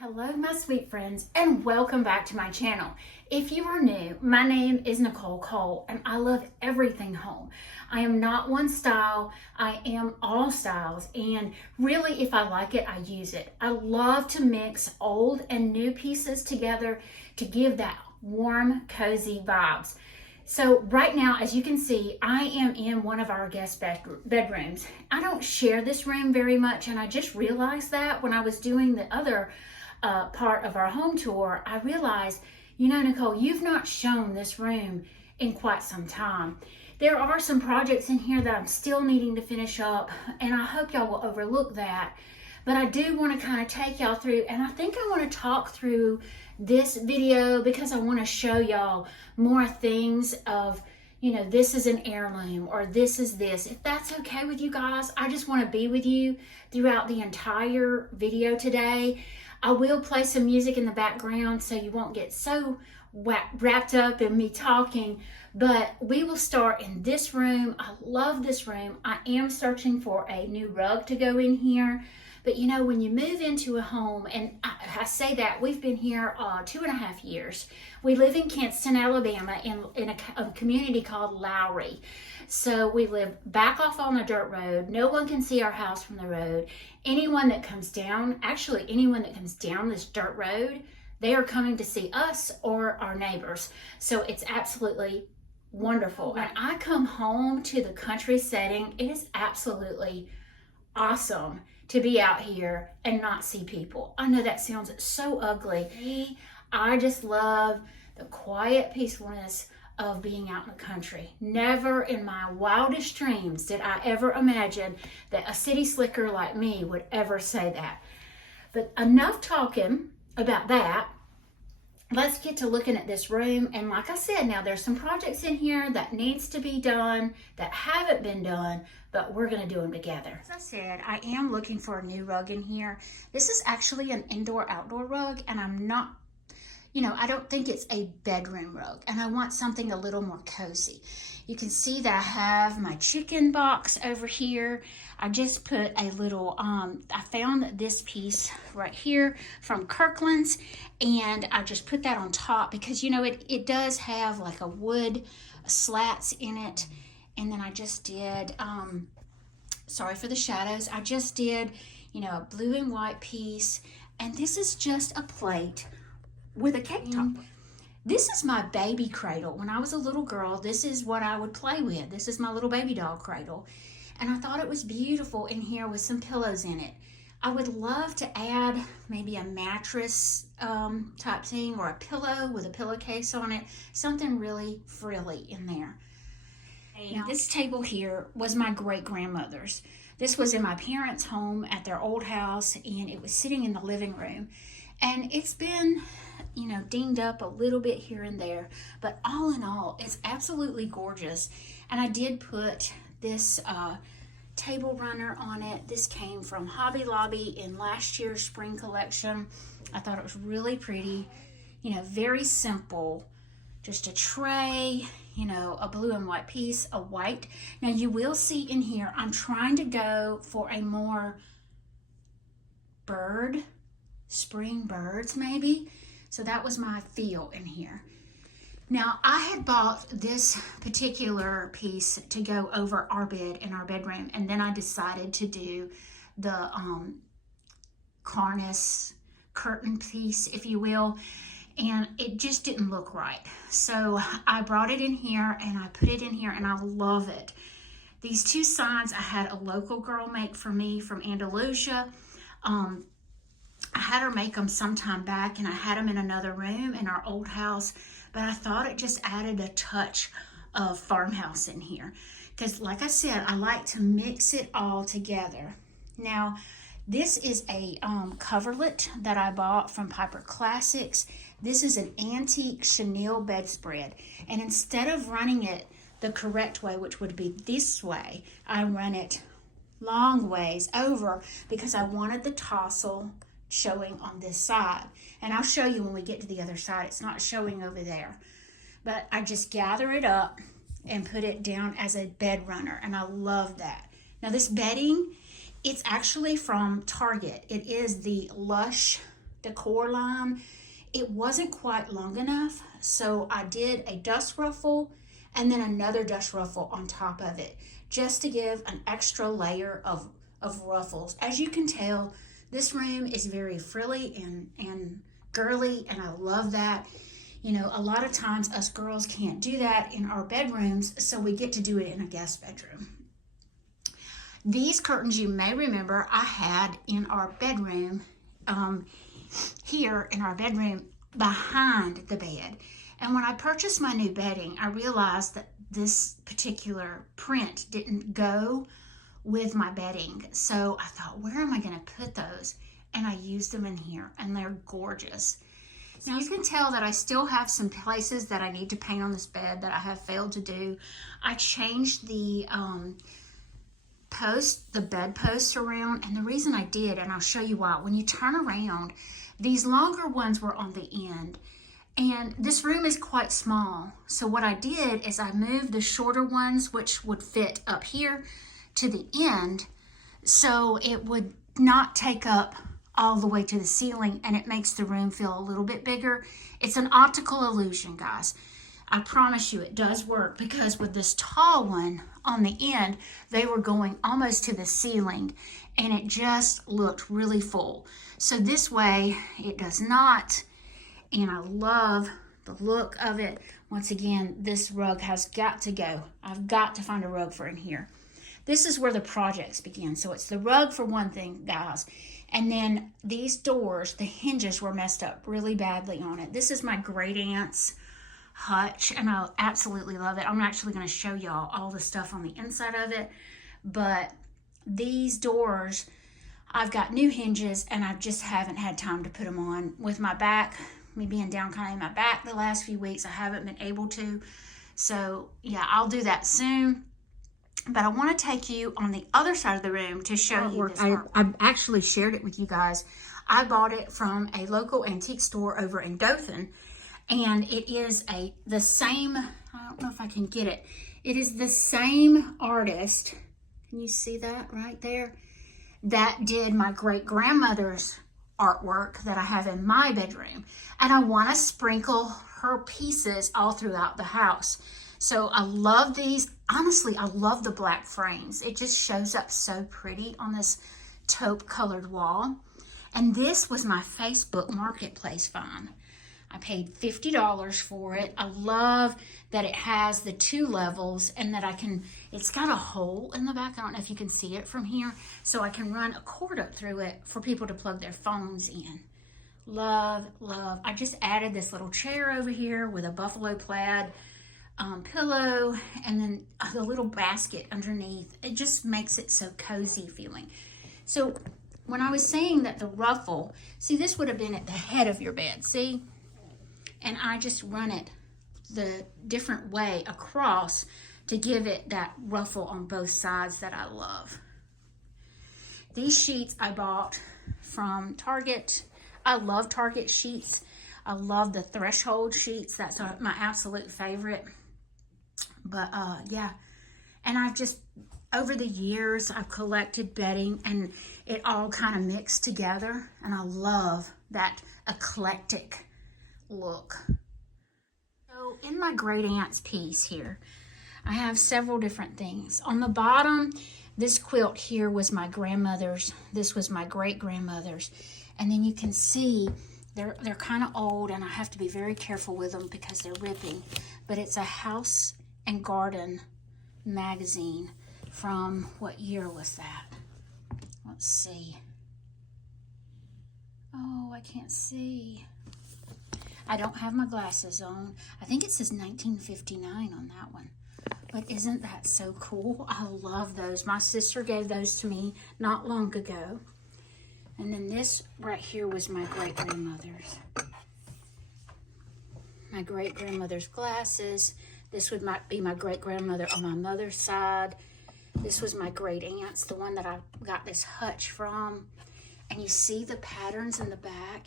Hello my sweet friends, and welcome back to my channel. If you are new, my name is Nicole Cole and I love everything home. I am not one style, I am all styles, and really if I like it, I use it. I love to mix old and new pieces together to give that warm, cozy vibes. So right now, as you can see, I am in one of our guest bedrooms. I don't share this room very much, and I just realized that when I was doing the other part of our home tour, I realized, Nicole, you've not shown this room in quite some time. There are some projects in here that I'm still needing to finish up, and I hope y'all will overlook that. But I do want to kind of take y'all through, and I think I want to talk through this video because I want to show y'all more things of, this is an heirloom or this is this. If that's okay with you guys, I just want to be with you throughout the entire video today. I will play some music in the background so you won't get so wrapped up in me talking, but we will start in this room. I love this room. I am searching for a new rug to go in here, but when you move into a home, and I say that we've been here 2.5 years. We live in Kinston, Alabama in a community called Lowry. So we live back off on a dirt road. No one can see our house from the road. Anyone that comes down this dirt road, they are coming to see us or our neighbors. So it's absolutely wonderful. When I come home to the country setting, it is absolutely awesome to be out here and not see people. I know that sounds so ugly. I just love the quiet peacefulness of being out in the country. Never in my wildest dreams did I ever imagine that a city slicker like me would ever say that. But enough talking about that. Let's get to looking at this room. And like I said, now there's some projects in here that needs to be done that haven't been done, but we're gonna do them together. As I said, I am looking for a new rug in here. This is actually an indoor-outdoor rug, and I'm not, I don't think it's a bedroom rug, and I want something a little more cozy. You can see that I have my chicken box over here. I just put a little, I found this piece right here from Kirkland's, and I just put that on top because, it does have like a wood slats in it. And then I just did, sorry for the shadows, I just did, a blue and white piece. And this is just a plate with a cake topper. This is my baby cradle. When I was a little girl, this is what I would play with. This is my little baby doll cradle. And I thought it was beautiful in here with some pillows in it. I would love to add maybe a mattress type thing or a pillow with a pillowcase on it. Something really frilly in there. Now, this table here was my great-grandmother's. This was in my parents' home at their old house, and it was sitting in the living room. And it's been, dinged up a little bit here and there, but all in all, it's absolutely gorgeous. And I did put this table runner on it. This came from Hobby Lobby in last year's spring collection. I thought it was really pretty, very simple. Just a tray, a blue and white piece, a white. Now you will see in here, I'm trying to go for a more spring birds maybe. So that was my feel in here. Now I had bought this particular piece to go over our bed in our bedroom, and then I decided to do the cornice curtain piece, if you will. And it just didn't look right. So I brought it in here and I put it in here, and I love it. These two signs I had a local girl make for me from Andalusia. I had her make them sometime back, and I had them in another room in our old house, but I thought it just added a touch of Farmhouse in here. Because like I said, I like to mix it all together. Now, this is a coverlet that I bought from Piper Classics. This is an antique chenille bedspread. And instead of running it the correct way, which would be this way, I run it long ways over because I wanted the tassel showing on this side. And I'll show you when we get to the other side. It's not showing over there. But I just gather it up and put it down as a bed runner. And I love that. Now this bedding, it's actually from Target. It is the Lush Decor line, it wasn't quite long enough, so I did a dust ruffle and then another dust ruffle on top of it, just to give an extra layer of ruffles. As you can tell, this room is very frilly and girly, and I love that. You know, a lot of times us girls can't do that in our bedrooms, so we get to do it in a guest bedroom. These curtains, you may remember, I had in our bedroom, here in our bedroom behind the bed. And when I purchased my new bedding, I realized that this particular print didn't go with my bedding. So I thought, where am I going to put those? And I used them in here, and they're gorgeous. Now you can tell that I still have some places that I need to paint on this bed that I have failed to do. I changed the bed posts around, and the reason I did, and I'll show you why. When you turn around, these longer ones were on the end, and this room is quite small. So what I did is I moved the shorter ones, which would fit up here, to the end, so it would not take up all the way to the ceiling, and it makes the room feel a little bit bigger. It's an optical illusion, guys. I promise you it does work, because with this tall one on the end, they were going almost to the ceiling, and it just looked really full. So this way it does not, and I love the look of it. Once again, this rug has got to go. I've got to find a rug for in here. This is where the projects begin. So it's the rug for one thing, guys. And then these doors, the hinges were messed up really badly on it. This is my great aunt's hutch, and I absolutely love it. I'm actually going to show y'all all the stuff on the inside of it. But these doors, I've got new hinges, and I just haven't had time to put them on. With my back, me being down kind of in my back the last few weeks, I haven't been able to. So yeah, I'll do that soon. But I want to take you on the other side of the room to show you this artwork. I actually shared it with you guys. I bought it from a local antique store over in Dothan, and it is the same, I don't know if I can get it. It is the same artist, can you see that right there, that did my great-grandmother's artwork that I have in my bedroom. And I want to sprinkle her pieces all throughout the house. So I love these. Honestly, I love the black frames. It just shows up so pretty on this taupe colored wall. And this was my Facebook Marketplace find. I paid $50 for it. I love that it has the 2 levels, and that it's got a hole in the back. I don't know if you can see it from here. So I can run a cord up through it for people to plug their phones in. Love, love. I just added this little chair over here with a buffalo plaid pillow, and then the little basket underneath. It just makes it so cozy feeling. So when I was saying that the ruffle, see, this would have been at the head of your bed, see? And I just run it the different way across to give it that ruffle on both sides that I love. These sheets I bought from Target. I love Target sheets. I love the threshold sheets. That's my absolute favorite. But yeah, and I've just, over the years, I've collected bedding, and it all kind of mixed together, and I love that eclectic look. So in my great aunt's piece here, I have several different things. On the bottom, this quilt here was my grandmother's. This was my great-grandmother's. And then you can see they're kind of old, and I have to be very careful with them because they're ripping. But it's a House and Garden magazine from, what year was that? Let's see. Oh, I can't see. I don't have my glasses on. I think it says 1959 on that one. But isn't that so cool? I love those. My sister gave those to me not long ago. And then this right here was my great-grandmother's. My great-grandmother's glasses. This would be my great-grandmother on my mother's side. This was my great-aunt's, the one that I got this hutch from. And you see the patterns in the back.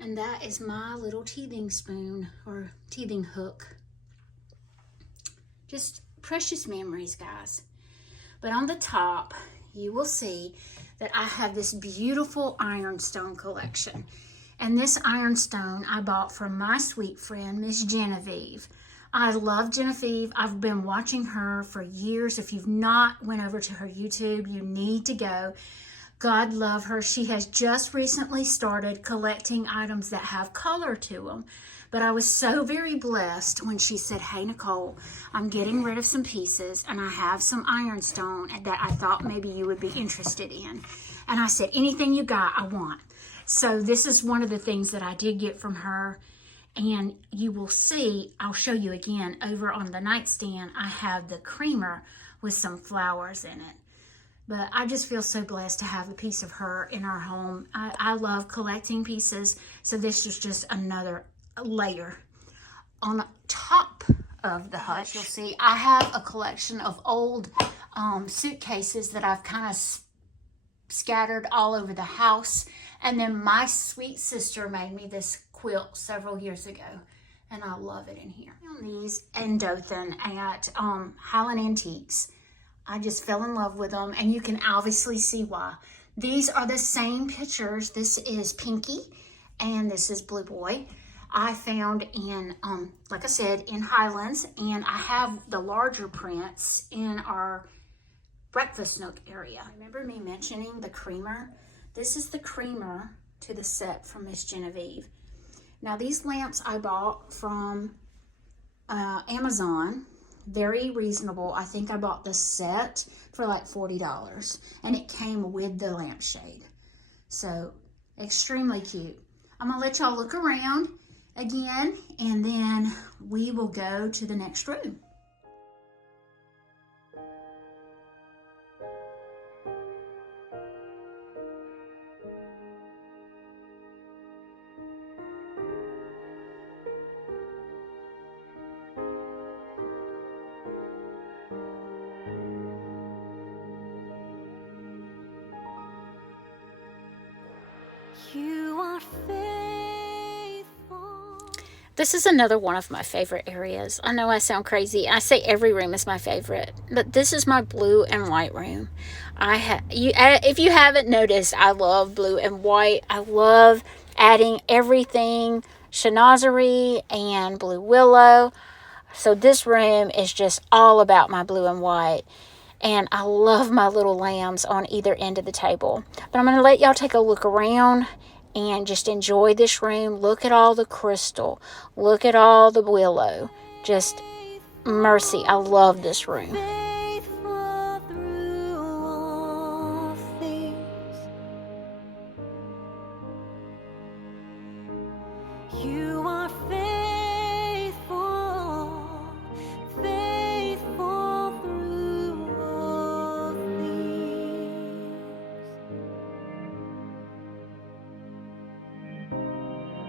And that is my little teething spoon, or teething hook. Just precious memories, guys. But on the top, you will see that I have this beautiful ironstone collection. And this ironstone I bought from my sweet friend, Miss Genevieve. I love Genevieve. I've been watching her for years. If you've not went over to her YouTube, you need to go. God love her. She has just recently started collecting items that have color to them. But I was so very blessed when she said, hey, Nicole, I'm getting rid of some pieces and I have some ironstone that I thought maybe you would be interested in. And I said, anything you got, I want. So this is one of the things that I did get from her. And you will see, I'll show you again, over on the nightstand, I have the creamer with some flowers in it. But I just feel so blessed to have a piece of her in our home. I love collecting pieces, so this is just another layer. On top of the hutch, you'll see I have a collection of old suitcases that I've kind of scattered all over the house. And then my sweet sister made me this quilt several years ago, and I love it in here. I found these in Dothan at Highland Antiques. I just fell in love with them, and you can obviously see why. These are the same pictures. This is Pinky, and this is Blue Boy. I found in, like I said, in Highlands, and I have the larger prints in our breakfast nook area. Remember me mentioning the creamer? This is the creamer to the set from Miss Genevieve. Now, these lamps I bought from Amazon. Very reasonable. I think I bought the set for like $40, and it came with the lampshade. So extremely cute. I'm gonna let y'all look around again, and then we will go to the next room. You are faithful. This is another one of my favorite areas. I know I sound crazy. I say every room is my favorite, but this is my blue and white room. If you haven't noticed, I love blue and white. I love adding everything chinoiserie and blue willow. So this room is just all about my blue and white. And I love my little lambs on either end of the table. But I'm going to let y'all take a look around and just enjoy this room. Look at all the crystal. Look at all the willow. Just mercy. I love this room. Faithful through all things. You are faithful, faithful through all things.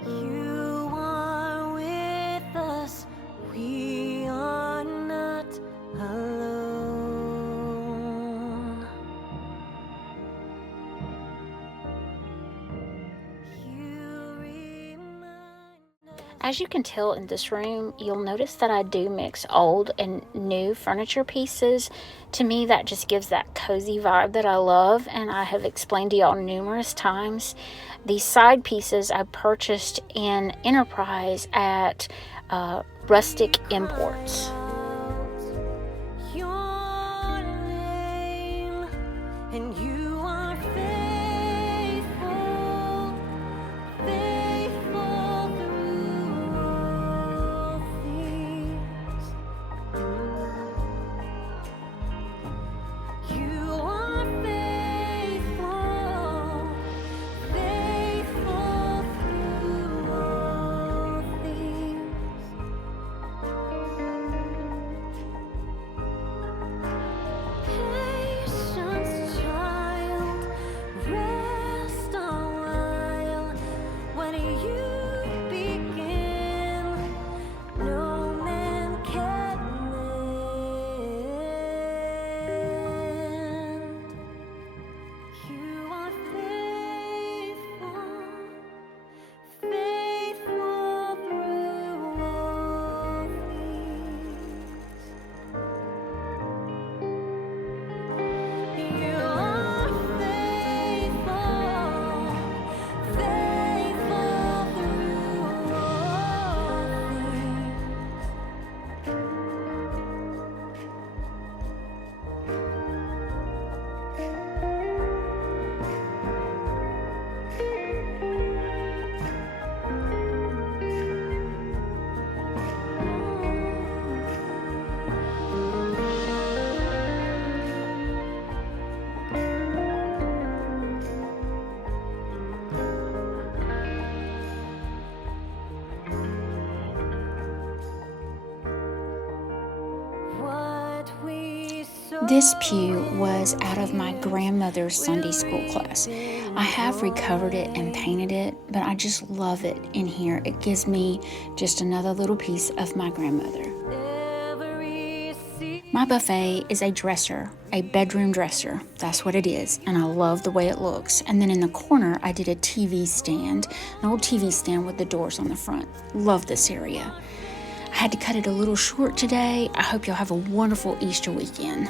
You are with us, we are not alone. You remind us. As you can tell in this room, you'll notice that I do mix old and new furniture pieces. To me, that just gives that cozy vibe that I love, and I have explained to y'all numerous times. These side pieces I purchased in Enterprise at Rustic Imports. Your name, and you are faithful, faithful through all things. You are faithful, faithful through all things. This pew was out of my grandmother's Sunday school class. I have recovered it and painted it, but I just love it in here. It gives me just another little piece of my grandmother. My buffet is a dresser, a bedroom dresser. That's what it is, and I love the way it looks. And then in the corner, I did a TV stand, an old TV stand with the doors on the front. Love this area. I had to cut it a little short today. I hope y'all have a wonderful Easter weekend.